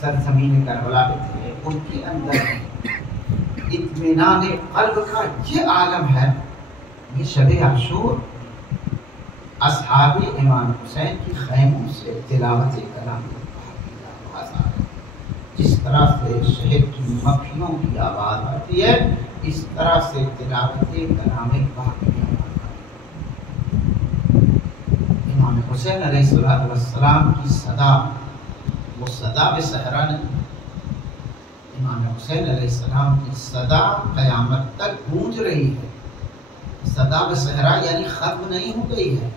سرزمین کربلا میں تھے، ان کے اندر اطمینان قلب کا یہ عالم ہے. یہ شب عاشور اصحاب امام حسین کی خیموں سے تلاوت کلام اللہ، جس طرح سے شہد کی مکھیوں کی آواز آتی ہے اس طرح سے تلاوت کلام پاک کی آواز آتی ہے. امام حسین علیہ السلام کی صدا، وہ صدا صحرا نہیں، امام حسین علیہ السلام کی صدا قیامت تک گونج رہی ہے. صدا صحرا یعنی ختم نہیں ہو گئی ہے،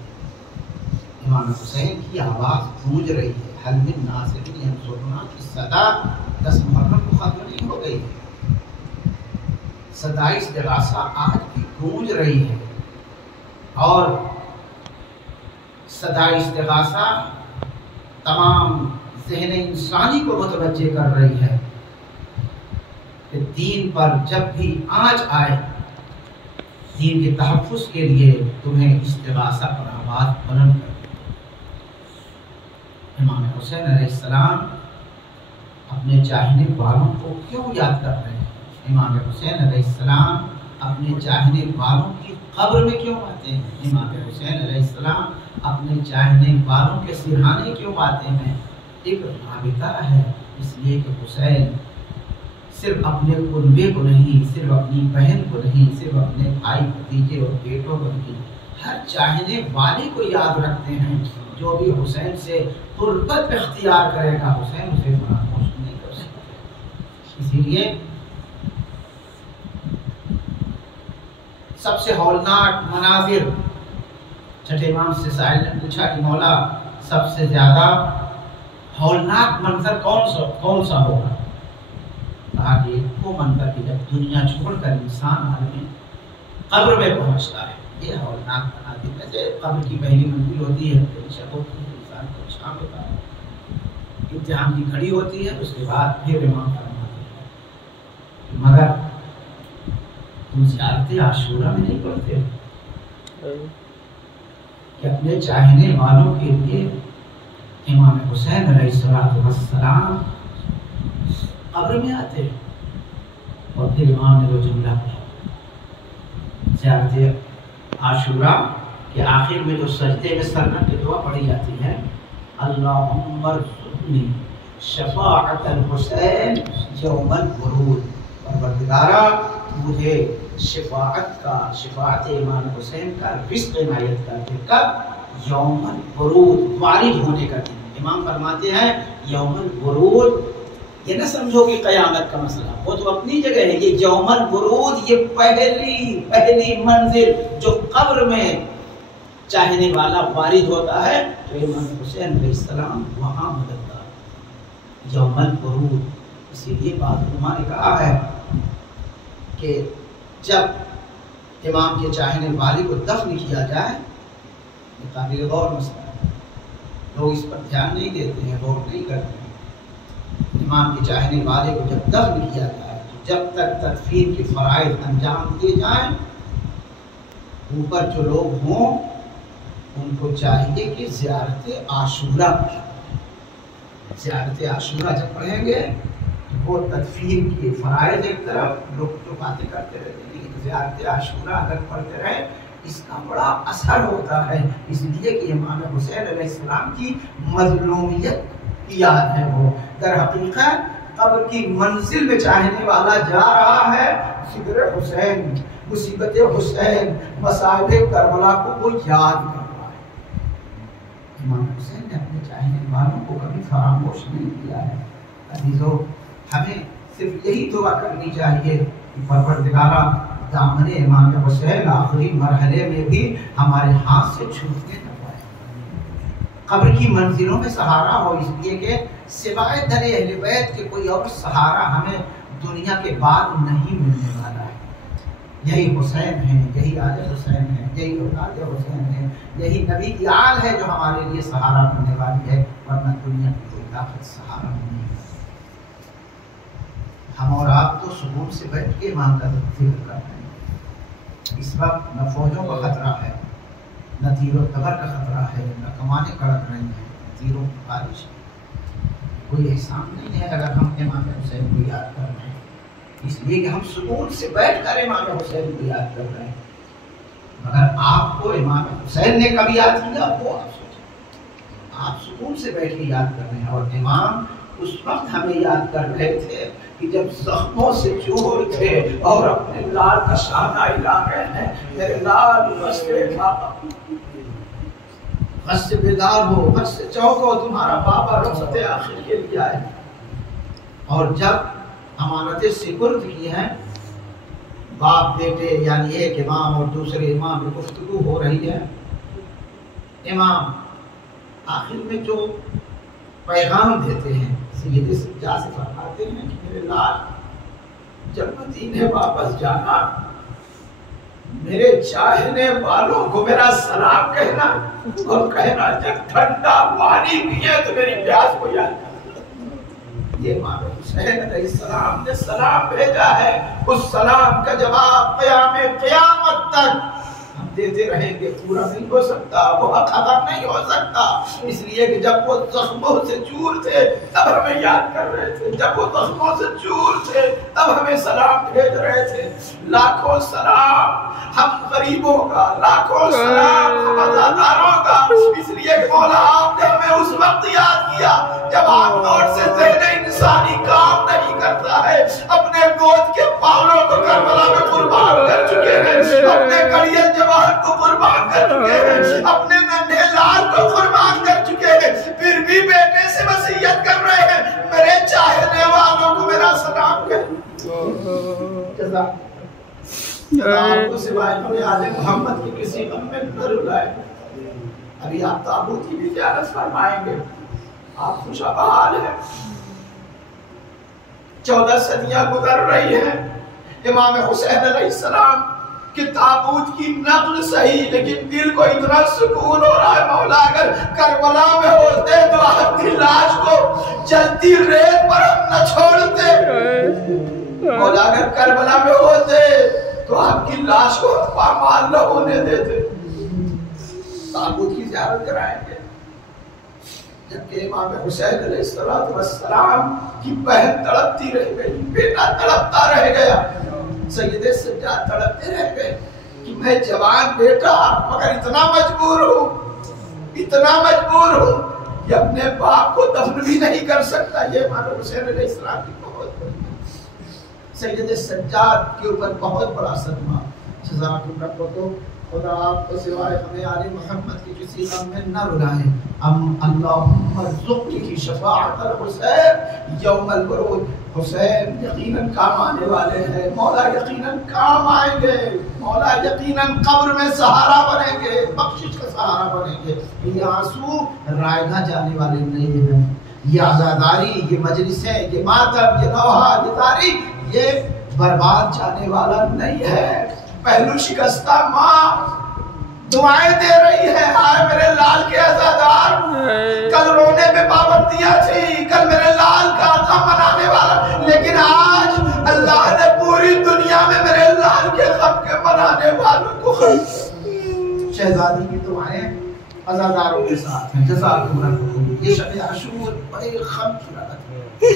امام حسین کی آواز گونج رہی ہے. حل من ناصر ینصرنا کی صدا 10 محرم کو ختم نہیں ہو گئی ہے. صدا استغاثہ آج بھی گونج رہی ہے، اور صدا استغاثہ تمام ذہن انسانی کو متوجہ کر رہی ہے کہ دین پر جب بھی آنچ آئے، دین کے تحفظ کے لیے تمہیں استغاثہ پر آواز بلند کر. امام حسین علیہ السلام اپنے چاہنے والوں کو کیوں یاد کر رہے ہیں؟ امام حسین علیہ السلام اپنے چاہنے والوں کی قبر میں کیوں آتے ہیں؟ امام حسین علیہ السلام اپنے چاہنے والوں کے سرہانے کیوں آتے ہیں؟ ایک رابطہ ہے، اس لیے کہ حسین صرف اپنے کنبے کو نہیں، صرف اپنی بہن کو نہیں، صرف اپنے بھائی بھتیجے اور بیٹوں کو نہیں، ہر چاہنے والے کو یاد رکھتے ہیں. جو بھی حسین سے قربت اختیار کرے گا حسین اسے فراموش نہیں کر سکتے. اسی لیے سب سے ہولناک مناظر، چھٹے امام سے سائل نے پوچھا کہ مولا سب سے زیادہ ہولناک منظر کون سا ہوگا؟ کہا کہ وہ منظر کہ جب دنیا چھوڑ کر انسان عالم قبر میں پہنچتا ہے. یہ ہولناک مناظر میں سے قبر کی پہلی منزل ہوتی ہے، انسان کو شام ہوتا ہے، امتحان کی گھڑی ہوتی ہے، اس کے بعد پھر امام فرماتے ہیں مگر تم زیارت عاشورہ میں نہیں پڑھتے کہ اپنے چاہنے والوں کے لیے امام حسین علیہ السلام قبر میں آتے. اور پھر امام نے وہ جملہ کہا زیارت عاشورہ کے آخر میں جو سجدے میں سر رکھ کے دعا پڑھی جاتی ہے، اللہم ارزقنی شفاعت الحسین یوم الورود، پروردگارا مجھے شفاعت امام حسین کا رزق عنایت کر دے. کب؟ یوم الورود، وارد ہونے کا دن. امام فرماتے ہیں یوم الورود یہ نہ سمجھو کہ قیامت کا مسئلہ، وہ تو اپنی جگہ ہے. یہ یوم الورود یہ پہلی منزل جو قبر میں چاہنے والا وارد ہوتا ہے، تو امام حسین علیہ السلام وہاں مددگار یوم الورود. اسی لیے بعض علماء نے کہا ہے کہ جب امام کے چاہنے والے کو دفن کیا جائے، یہ قابل غور مسئلہ ہے، لوگ اس پر دھیان نہیں دیتے ہیں، غور نہیں کرتے ہیں. امام کے چاہنے والے کو جب دفن کیا جائے، جب تک تدفین کے فرائض انجام دیے جائیں، اوپر جو لوگ ہوں ان کو چاہیے کہ زیارت عاشورہ پڑھیں. زیارت عاشورہ جب پڑھیں گے وہ تدفین کے فرائض ایک طرف، لوگ تو باتیں کرتے رہتے ہیں، لیکن زیارت عاشورہ اگر پڑھتے رہے اس کا بڑا اثر ہوتا ہے. اس لیے کہ امام حسین علیہ السلام کی مظلومیت کی یاد ہے. وہ در حقیقت قبر کی منزل میں چاہنے والا جا رہا ہے، فکر حسین، مصیبت حسین، مصائب کربلا کو وہ یاد کر رہا ہے. امام حسین نے اپنے چاہنے والوں کو کبھی فراموش نہیں کیا ہے. عزیزو، ہمیں صرف یہی دعا کرنی چاہیے کہ پروردگارا دامن امام حسین آخری مرحلے میں بھی ہمارے ہاتھ سے چھوٹنے نہ پائے، قبر کی منزلوں میں سہارا ہو. اس لیے کہ سوائے در اہل بیت کے کوئی اور سہارا ہمیں دنیا کے بعد نہیں ملنے والا ہے. یہی حسین ہے، یہی آل حسین ہے، یہی اولاد حسین ہے، یہی نبی کی آل ہے جو ہمارے لیے سہارا بننے والی ہے، ورنہ دنیا کی کوئی طاقت سہارا نہیں ہے. ہم اور آپ تو سکون سے بیٹھ کے امام کا ذکر کر رہے ہیں. اس وقت نہ فوجوں کا خطرہ ہے، نہ تیر و تبر کا خطرہ ہے، نہ کمانیں کڑک رہی ہیں، تیروں کی بارش ہے. کوئی احسان نہیں ہے اگر ہم امام حسین کو یاد کر رہے ہیں، اس لیے کہ ہم سکون سے بیٹھ کر امام حسین کو یاد کر رہے ہیں۔ مگر آپ کو امام حسین نے کبھی یاد کیا؟ وہ آپ سوچیں، آپ سکون سے بیٹھ کے یاد کر رہے ہیں، اور امام اس وقت ہمیں یاد کر رہے تھے کہ جب زخموں سے چور تھے اور اپنے لال کا شانہ ہلا رہے ہیں، میرے لال بس سے بیدار ہو، بس سے چوکو، تمہارا بابا رخصت آخر کے لیے آئے۔ اور جب امانتیں سپرد کی ہیں، باپ بیٹے یعنی ایک امام اور دوسرے امام کی گفتگو ہو رہی ہے، امام آخر میں جو پیغام دیتے ہیں سید سجاد سے فرماتے ہیں کہ میرے لال جب مدینے واپس جانا، میرے چاہنے والوں کو میرا سلام کہنا اور کہنا جب ٹھنڈا پانی پیے تو میری پیاس کو یاد کرنا۔ یہ امام حسین علیہ السلام نے سلام بھیجا ہے، اس سلام کا جواب قیامت تک ہم دیتے رہیں گے، پورا نہیں ہو سکتا، وہ ختم نہیں ہو سکتا، اس لیے کہ جب وہ زخموں سے چور تھے تب ہمیں یاد کر رہے تھے، جب وہ زخموں سے چور تھے تب ہمیں سلام بھیج رہے تھے۔ لاکھوں سلام ہم غریبوں کا، لاکھوں سلام ہم عزاداروں کا، اس لیے کہ مولا آپ نے ہمیں اس وقت یاد کیا جب آپ نوٹ سے ذہن انسانی کام نہیں کرتا ہے۔ اپنے گود کے پاؤں کو کربلا میں قربان کر چکے ہیں، اپنے کڑیل جواہر کو قربان کر چکے ہیں، اپنے ننھے لال کو قربان کر چکے ہیں، پھر بھی بیٹے سے وصیت کر رہے ہیں میرے چاہنے والوں کو میرا سلام کہہ۔ آپ کو سوائے ہمیں آل محمد کی کسی غم میں نہ رلائے۔ ابھی آپ تابوت کی بھی زیارت فرمائیں گے، آپ خوش حال ہیں۔ 14 صدیاں گزر رہی ہیں، امام حسین علیہ السلام کہ تابوت کی نقل صحیح، لیکن دل کو اتنا سکون ہو رہا ہے مولا اگر کربلا میں ہوتے تو آپ کی لاش کو جلتی ریت پر ہم نہ چھوڑتے، مولا اگر کربلا میں ہوتے تو آپ کی لاش کو پامال نہ ہونے دیتے۔ تابوت کی زیارت کرائیں گے، جبکہ امام حسین علیہ السلام کی بہن تڑپتی رہ گئی، بیٹا تڑپتا رہ گیا، سید سجاد تڑپتے رہ گئے کہ میں جوان بیٹا مگر اتنا مجبور ہوں کہ اپنے باپ کو دفن بھی نہیں کر سکتا۔ یہ امام حسین علیہ السلام کی بہت بڑی سید سجاد کے اوپر بہت بڑا صدمہ۔ جزاکم رب کو خدا آپ کو سوائے ہمیں آل محمد کی کسی غم میں نہ رلائے۔ اللہم ارزقنی شفاعت الحسین یوم الورود۔ حسین یقیناً کام آنے والے ہیں، مولا یقیناً کام آئیں گے، مولا یقیناً قبر میں سہارا بنیں گے، بخشش کا سہارا بنیں گے۔ یہ آنسو رائے نہ جانے والے نہیں ہیں، یہ عزاداری، یہ مجلسیں، یہ ماتم، یہ نوحہ، یہ تاریخ، یہ برباد جانے والا نہیں ہے۔ پہلو شکستہ ماں دعائیں دے رہی ہے، آئے میرے لال کے عزادار، کل رونے میں پابندیاں تھی، کل میرے لال کا تھا منانے والا، لیکن آج اللہ نے پوری دنیا میں میرے لال کے غم کے منانے والوں کو شہزادی کی دعائیں عزاداروں کے ساتھ ہیں۔ جزاکم اللہ۔ یہ شب عاشور بڑے غم کی رات ہے، یہ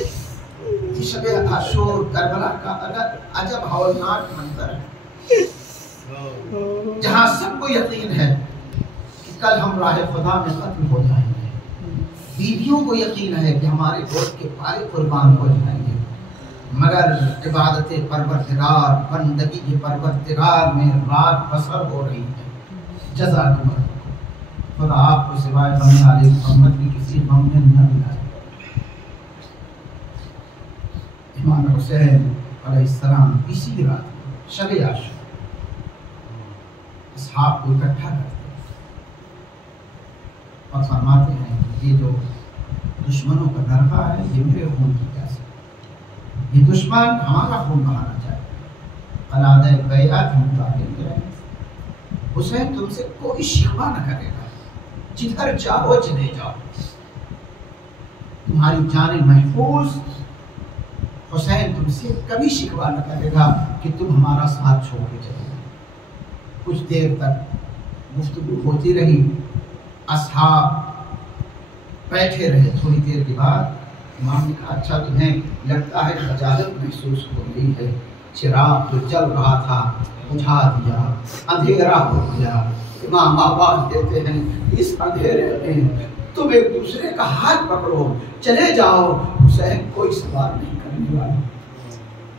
شب عاشور کربلا کا اگر عجب ہولناک منظر ہے، جہاں سب کو یقین ہے کہ کل ہم راہ خدا میں ختم ہو جائیں گے، بیویوں کو یقین ہے کہ ہمارے گود کے پارے قربان ہو جائیں گے، مگر عبادت پروردگار، بندگی پروردگار میں رات بسر ہو رہی ہے۔ جزاکم اللہ۔ خدا آپ کو سوائے غم آل محمد کی کسی غم میں نہ ملائے۔ امام حسین علیہ السلام اسی رات شب عاشور اصحاب کو اکٹھا کرتے ہیں اور فرماتے ہیں یہ جو دشمنوں کا درخہ ہے یہ میرے خون کی پیاس ہے، یہ دشمن ہمارا خون بہانا چاہتے ہیں، قلادہ بیعت ہم تعلیم کریں گے، حسین تم سے کوئی شکوہ نہ کرے گا، جدھر چاہو چلے جاؤ، تمہاری جان محفوظ، حسین تم سے کبھی شکوہ نہ کرے گا کہ تم ہمارا ساتھ چھوڑ کے چلے۔ کچھ دیر تک گفتگو ہوتی رہی، اصحاب بیٹھے رہے، تھوڑی دیر کے بعد امام نے کہا اچھا تمہیں لگتا ہے خجالت محسوس ہو رہی ہے، چراغ جو جل رہا تھا بجھا دیا، اندھیرا ہو گیا۔ امام آواز دیتے ہیں اس اندھیرے میں تم ایک دوسرے کا ہاتھ پکڑو، چلے جاؤ، حسین کوئی سوال نہیں کرنے والا۔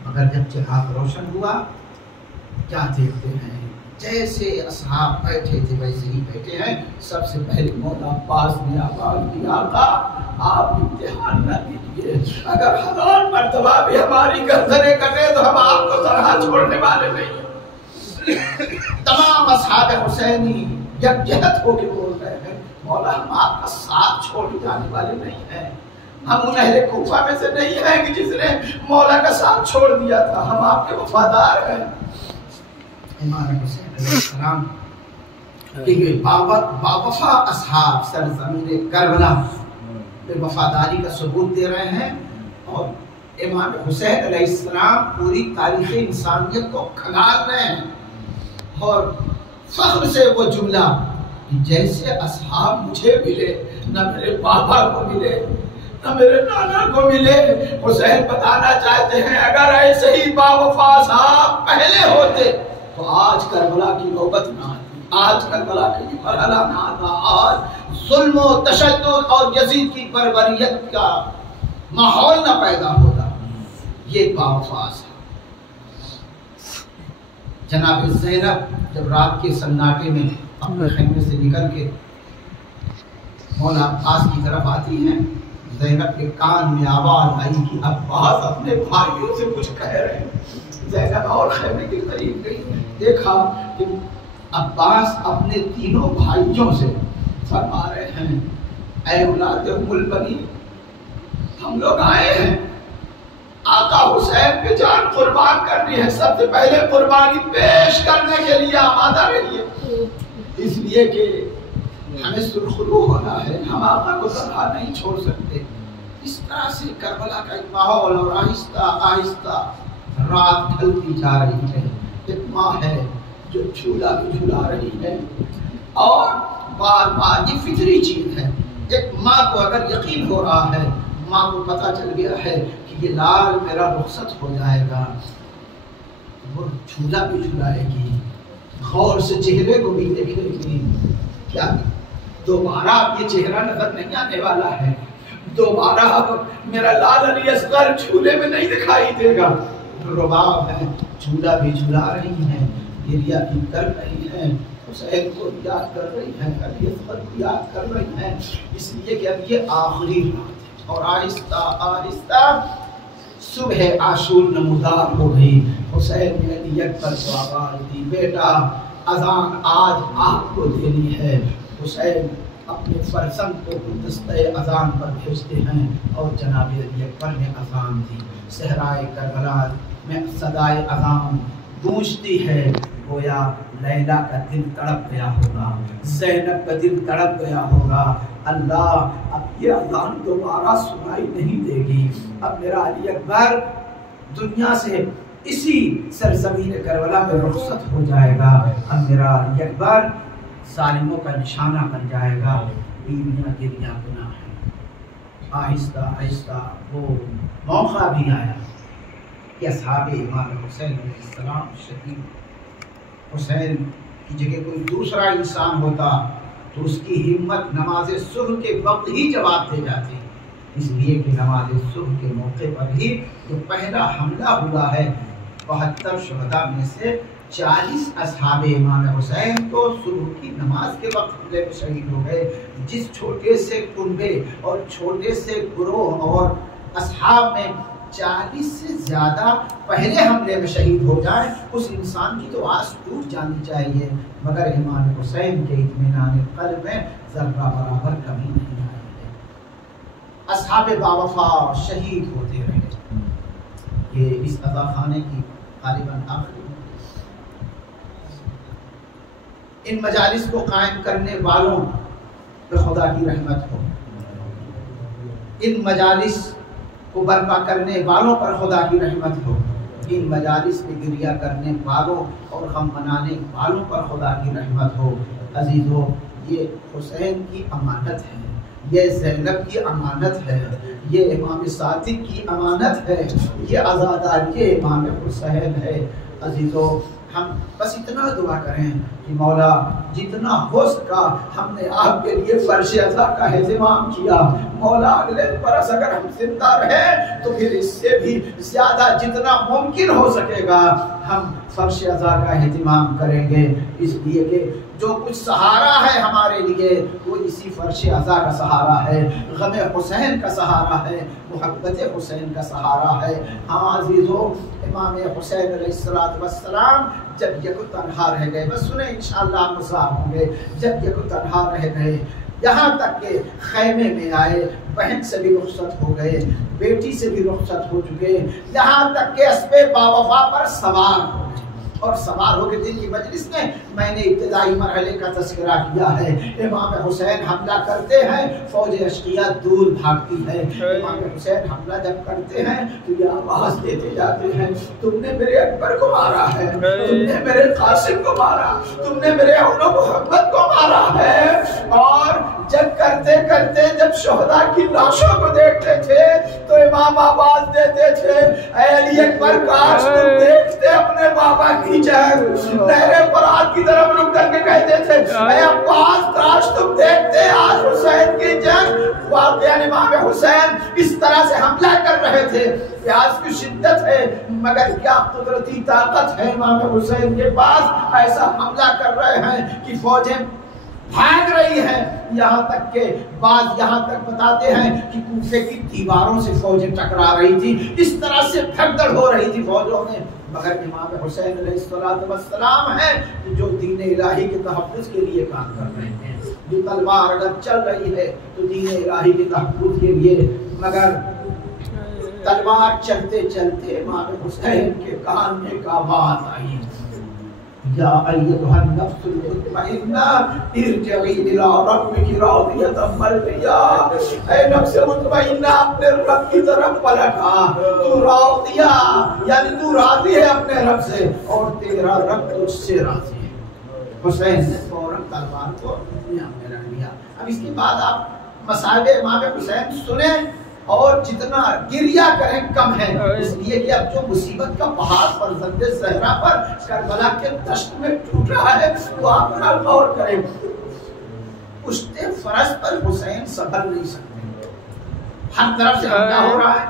مگر جب چراغ روشن ہوا کیا دیکھتے ہیں، جیسے اصحاب بیٹھے تھے ویسے ہی بیٹھے ہیں۔ سب سے پہلے مولا عباس نے آواز دی آقا آپ امتحان نہ لیجیے، اگر 1000 مرتبہ بھی ہماری گردنیں کٹے تو ہم آپ کو طرح چھوڑنے والے نہیں۔ تمام اصحاب حسینی یکجہت ہو کے بول رہے ہیں مولا ہم آپ کا ساتھ چھوڑ جانے والے نہیں ہیں، ہم ان اہل کوفہ میں سے نہیں ہیں کہ جس نے مولا کا ساتھ چھوڑ دیا تھا، ہم آپ کے وفادار ہیں۔ امام حسین علیہ السلام کہ باوفا اصحاب سرزمین کربلا میں وفاداری کا ثبوت دے رہے ہیں، اور امام حسین علیہ السلام پوری تاریخ انسانیت کو کھنگال رہے ہیں، اور فخر سے وہ جملہ کہ جیسے اصحاب مجھے ملے نہ میرے بابا کو ملے نہ میرے نانا کو ملے۔ حسین بتانا چاہتے ہیں اگر ایسے ہی باوفا اصحاب پہلے ہوتے تو آج کربلا کی نوبت نہ آتی، آج کربلا کا یہ مرحلہ نہ آتا، آج ظلم و تشدد اور یزید کی بربریت کا ماحول نہ پیدا ہوتا۔ یہ باوفاس ہے۔ جناب زینب جب رات کے سناٹے میں اپنے خیمے سے نکل کے مولا عباس کی طرف آتی ہیں، زینب کے کان میں آواز آئی کہ عباس اپنے بھائیوں سے کچھ کہہ رہے ہیں۔ زینب اور خیمے کے قریب گئی، دیکھا کہ عباس اپنے تینوں بھائیوں سے فرما رہے ہیں اے اولاد ام البنین ہم لوگ آئے ہیں آقا حسین پہ جان قربان کرنی ہے، سب سے پہلے قربانی پیش کرنے کے لیے آمادہ رہیے، اس لیے کہ ہمیں سرخرو ہونا ہے، ہم آقا کو تنہا نہیں چھوڑ سکتے۔ اس طرح سے کربلا کا ایک ماحول، اور آہستہ آہستہ رات ڈھلتی جا رہی ہے، ایک ماں ہے جو جھولا بھی جھلا رہی ہے، اور بار بار یہ فطری چیز ہے، ایک ماں کو اگر یقین ہو رہا ہے، ماں کو پتہ چل گیا ہے کہ یہ لال میرا رخصت ہو جائے گا، وہ جھولا بھی جھلائے گی، غور سے چہرے کو بھی دیکھے گی، کیا دوبارہ اب یہ چہرہ نظر نہیں آنے والا ہے، دوبارہ اب میرا لال علی اصغر جھولے میں نہیں دکھائی دے گا۔ رباب ہے، جھولا بھی جھلا رہی ہیں، گریا بھی کر رہی ہیں، حسین کو یاد کر رہی ہیں، علی اصغر کو یاد کر رہی ہیں، اس لیے کہ اب یہ آخری رات ہے، اور آہستہ آہستہ صبح عاشور نمودار ہو گئی۔ حسین نے علی اکبر کو آواز دی بیٹا اذان آج آپ کو دینی ہے۔ حسین اپنے فرزند کو گلدستہ اذان پر بھیجتے ہیں، اور جناب علی اکبر نے اذان دی۔ صحرائے کربلا میں صدائے اذان گونجتی ہے، گویا لیلا کا دل تڑپ گیا ہوگا، زینب کا دل تڑپ گیا ہوگا، اللہ اب یہ اذان دوبارہ سنائی نہیں دے گی، اب میرا علی اکبر دنیا سے اسی سرزمین کربلا میں رخصت ہو جائے گا، اب میرا علی اکبر ظالموں کا نشانہ بن جائے گا، بیویاں گریاں گناہ ہے۔ آہستہ آہستہ وہ موقع بھی آیا کہ اصحاب امام حسین علیہ السلام شہید، حسین کی جگہ کوئی دوسرا انسان ہوتا تو اس کی ہمت نماز صبح کے وقت ہی جواب دے جاتی، اس لیے کہ نماز صبح کے موقع پر ہی جو پہلا حملہ ہوا ہے، 72 شہداء میں سے 40 اصحاب امام حسین تو صبح کی نماز کے وقت حملے میں شہید ہو گئے۔ جس چھوٹے سے کنبے اور چھوٹے سے گروہ اور اصحاب میں 40 سے زیادہ پہلے حملے میں شہید ہو جائیں، اس انسان کی تو آس ٹوٹ جانی چاہیے، مگر امام حسین کے اطمینان قلب میں ذرہ برابر کمی نہیں آئی ہے۔ اصحاب باوفا شہید ہوتے رہے۔ یہ اس عزا خانے کی غالباً آخری ان مجالس کو قائم کرنے والوں پر خدا کی رحمت ہو، ان مجالس کو برپا کرنے والوں پر خدا کی رحمت ہو، ان مجالس میں گریہ کرنے والوں اور غم منانے والوں پر خدا کی رحمت ہو۔ عزیزو، یہ حسین کی امانت ہے، یہ زینب کی امانت ہے، یہ امام صادق کی امانت ہے، یہ عزاداری امام حسین ہے۔ عزیزو ہم بس اتنا دعا کریں کہ مولا جتنا ہو سکا ہم نے آپ کے لیے فرش عزا کا اہتمام کیا، مولا اگلے برس اگر ہم زندہ رہے تو پھر اس سے بھی زیادہ جتنا ممکن ہو سکے گا ہم فرش عزا کا اہتمام کریں گے، اس لیے کہ جو کچھ سہارا ہے ہمارے لیے وہ اسی فرش عزا کا سہارا ہے، غم حسین کا سہارا ہے، محبت حسین کا سہارا ہے۔ ہاں عزیزو امام حسین علیہ السلام جب یک تنہا رہ گئے، بس سنیں انشاءاللہ آپ مساف ہوں گے، جب یک تنہا رہ گئے یہاں تک کہ خیمے میں آئے، بہن سے بھی رخصت ہو گئے، بیٹی سے بھی رخصت ہو چکے، یہاں تک کہ اسبِ باوفا پر سوار ہو گئے، اور سوار ہو کے دن کی مجلس میں نے ابتدائی مرحلے کا تذکرہ کیا ہے۔ امام حسین حملہ کرتے ہیں، فوج اشقیاء دور بھاگتی ہے۔ امام حسین حملہ جب کرتے ہیں تو یہ آواز دیتے جاتے ہیں، تم نے میرے اکبر کو مارا ہے، تم نے میرے قاسم کو مارا، تم نے میرے اولو محمد کو مارا ہے۔ اور جب کرتے کرتے جب شہداء کی لاشوں کو دیکھتے تھے تو امام آواز دیتے تھے، اے علی اکبر کاش تم دیکھتے اپنے بابا کی جنگ، نہر فرات کی طرف رک کر کے کہتے تھے، اے عباس کاش تم دیکھتے آج حسین کی جنگ۔ واقعاً امام حسین اس طرح سے حملہ کر رہے تھے، پیاس کی شدت ہے مگر کیا قدرتی طاقت ہے امام حسین کے پاس، ایسا حملہ کر رہے ہیں کہ فوجیں بھاگ رہی ہیں، یہاں تک کہ بعض یہاں تک بتاتے ہیں کہ کوفے کی دیواروں سے فوجیں ٹکرا رہی تھی، اس طرح سے بھگدڑ ہو رہی تھی فوجوں میں۔ مگر امام حسین علیہ السلام ہیں جو دین الہی کے تحفظ کے لیے کام کر رہے ہیں، جو تلوار اگر چل رہی ہے تو دین الہی کے تحفظ کے لیے، مگر تلوار چلتے چلتے امام حسین کے کان میں ایک آواز آئی، یا ایھا النفس المطمئنہ ارجعی الی ربک راضیۃ مرضیہ، اے نفس مطمئنہ اپنے رب کی طرف پلٹ آ، تو راضیہ یعنی تو راضی ہے اپنے رب سے اور تیرا رب تجھ سے راضی ہے۔ حسین نے فوراً تلوار کو یہاں میں رکھ لیا۔ اب اس کے بعد آپ مصائب امام حسین سنیں اور جتنا گریہ کریں کم ہے، اس لیے کہ اب جو مصیبت کا پہاڑ فرزند زہرا پر کربلا کے دشت میں ٹوٹ رہا ہے وہ آپ اپنا غور کریں۔ پشت فرس پر حسین سنبھل نہیں سکتے، ہر طرف سے حملہ ہو رہا ہے،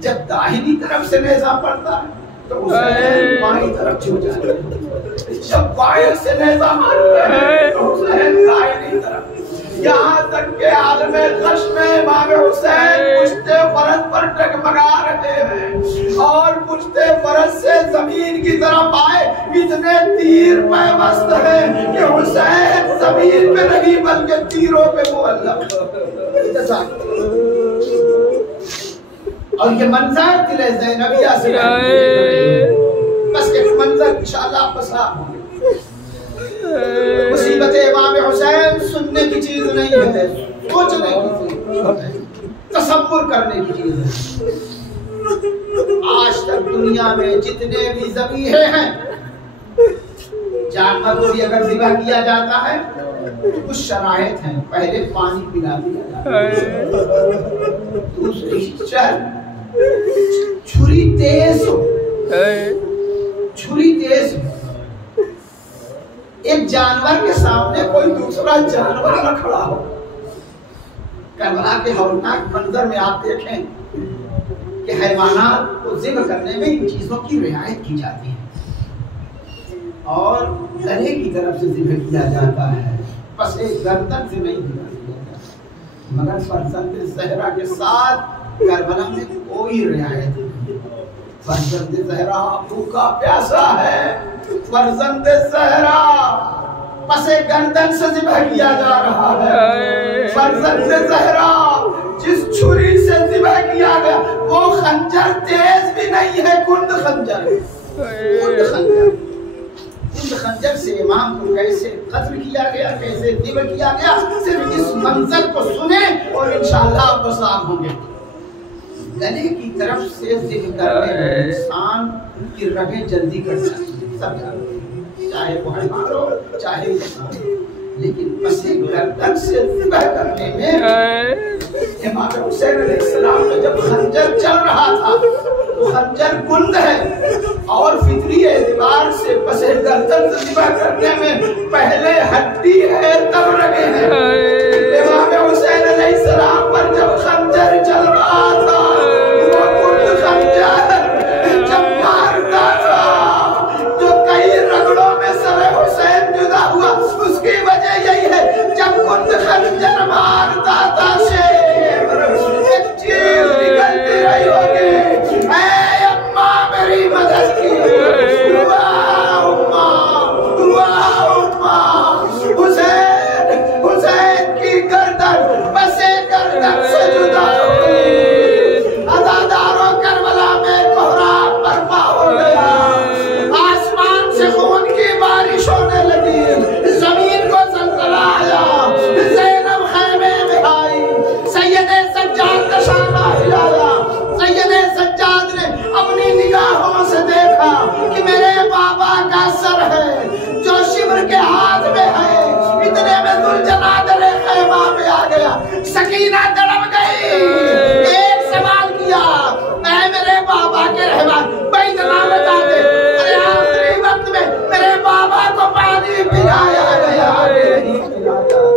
جب داہنی طرف سے نیزہ پڑتا ہے تو حسین بائیں طرف چھو جاتے ہیں، جب بائیں سے نیزہ مارتے ہیں تو حسین داہنی طرف، یہاں تک کہ عالم غش میں امام حسین پشت فرس پر ڈگمگا رہے ہیں اور پشت فرس سے زمین کی طرف آئے اتنے تیر پیوست ہیں کہ حسین زمین پہ نہیں بلکہ تیروں پہ معلق۔ اور یہ منظر دل زینبیہ سے بس ایک منظر انشاءاللہ آپ کو صاف ہوں گے۔ مصیبت امام حسین سننے کی چیز نہیں ہے، سوچنے کی چیز ہے، تصور کرنے کی چیز ہے۔ آج تک دنیا میں جتنے بھی ذبیحے ہیں، جانور کو بھی اگر ذبح کیا جاتا ہے تو کچھ شرائط ہیں، پہلے پانی پلا دیا جاتا ہے، دوسری چھری تیز ہو، چھری تیز ہو، ایک جانور کے سامنے کوئی دوسرا جانور نہ کھڑا ہو۔ کربلا کے ہولناک منظر میں آپ دیکھیں کہ حیوانات کو ذبح کرنے میں ان چیزوں کی رعایت کی جاتی ہے اور گلے کی طرف سے ذبح کیا جاتا ہے، بس ایک گردن سے نہیں ذبح کیا جاتا، مگر فرزند زہرا کے ساتھ کربلا میں کوئی رعایت نہیں۔ فرزند زہرا بھوکا پیاسا ہے، فرزند زہرا پس گردن سے ذبح کیا جا رہا ہے۔ فرزند زہرا جس چھری سے ذبح کیا گیا وہ خنجر تیز بھی نہیں ہے، کند خنجر، کند خنجر، کند خنجر سے امام کو کیسے قتل کیا گیا، کیسے ذبح کیا گیا، صرف اس منظر کو سنیں اور انشاءاللہ آپ کو صاف ہوں گے۔ گلے کی طرف سے ذبح کرنے میں انسان کی رگیں جلدی کٹ جاتی ہیں، سب جانتے ہیں، چاہے وہ حیوان ہو چاہے انسان۔ لیکن پس گردن سے ذبح کرنے میں امام حسین علیہ السلام کا جب خنجر چل رہا تھا تو خنجر کند ہے اور فطری اعتبار سے پس گردن سے ذبح کرنے میں پہلے ہڈی ہے تب رگے ہیں. امام حسین علیہ السلام پر جب خنجر چل رہا تھا وہ کند خنجر جب مارتا تھا جو کئی رگڑوں میں سر حسین جدا ہوا اس کی وجہ یہی ہے جب کند خنجر مارتا تھا شیر ایک چیز نکلتی رہی ہوگی اے اماں میری مدد کی حسین کی گردن بس گردن سے جدا ہو گئی. عزاداروں کربلا میں کوہرام برپا ہو گیا. آسمان سے خون کی بارش ہونے لگی. زمین کو زلزلہ آیا. زینب خیمے میں آئی. سید سجاد کا شانہ ہلایا. سید سجاد نے اپنی نگاہوں سے دیکھا کہ میرے بابا کا سر ہے جو شبر کے ہاتھ میں ہے. اتنے میں ذوالجلال خیمہ میں آ گیا. سکینہ تڑپ گئی. ایک سوال کیا اے میرے بابا کے رحمان بیت اللہ میں جاتے ارے آخری وقت میں میرے بابا کو پانی پلایا گیا نہیں پلایا.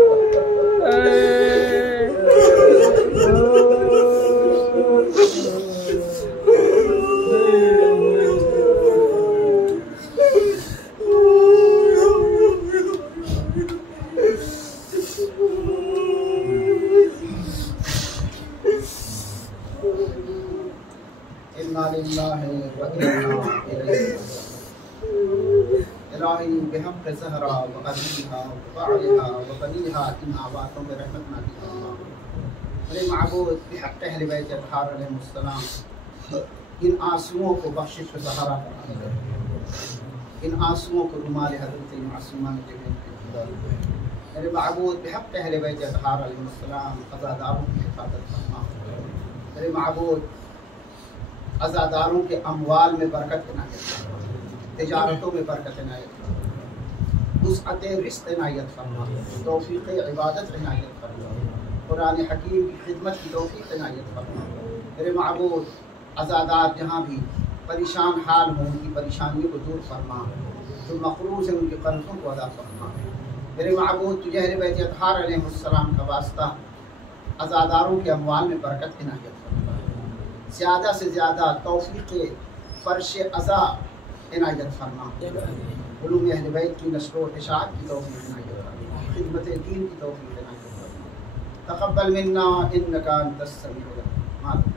الہی بحق زہرا وعلیہا وبعلہا وبنیہا ان آواتوں میں رحمت نازل فرما. میرے معبود بحق اہل بیت اطہار علیہ السلام ان آنسوؤں کو بخشش و سہارا بنا دے. ان آنسوؤں کو رومال حضرت معصومہ میں جگہ دے. میرے معبود بحق اہل بیت اطہار علیہ السلام عزاداروں کی حفاظت فرما. میرے معبود عزاداروں کے اموال میں برکت عنایت فرما. تجارتوں میں برکت عنایت فرما. وسعت رزق عنایت فرما. توفیق عبادت عنایت فرما. قرآن حکیم کی خدمت کی توفیق عنایت فرما. میرے معبود عزادار جہاں بھی پریشان حال ہوں ان کی پریشانیوں کو دور فرما. جو مقروض ہیں ان کے قرضوں کو ادا فرما. میرے معبود تجھے اہل بیت اطہار علیہ السلام کا واسطہ عزاداروں کے اموال میں برکت عنایت فرما. زیادہ سے زیادہ توفیق فرش عزا عنایت فرما. علوم اہل بیت کی نشر و اشاعت کی توفیق عنایت فرما. خدمت دین کی توفیق عنایت فرما. تقبل منا انک انت السمیع العلیم.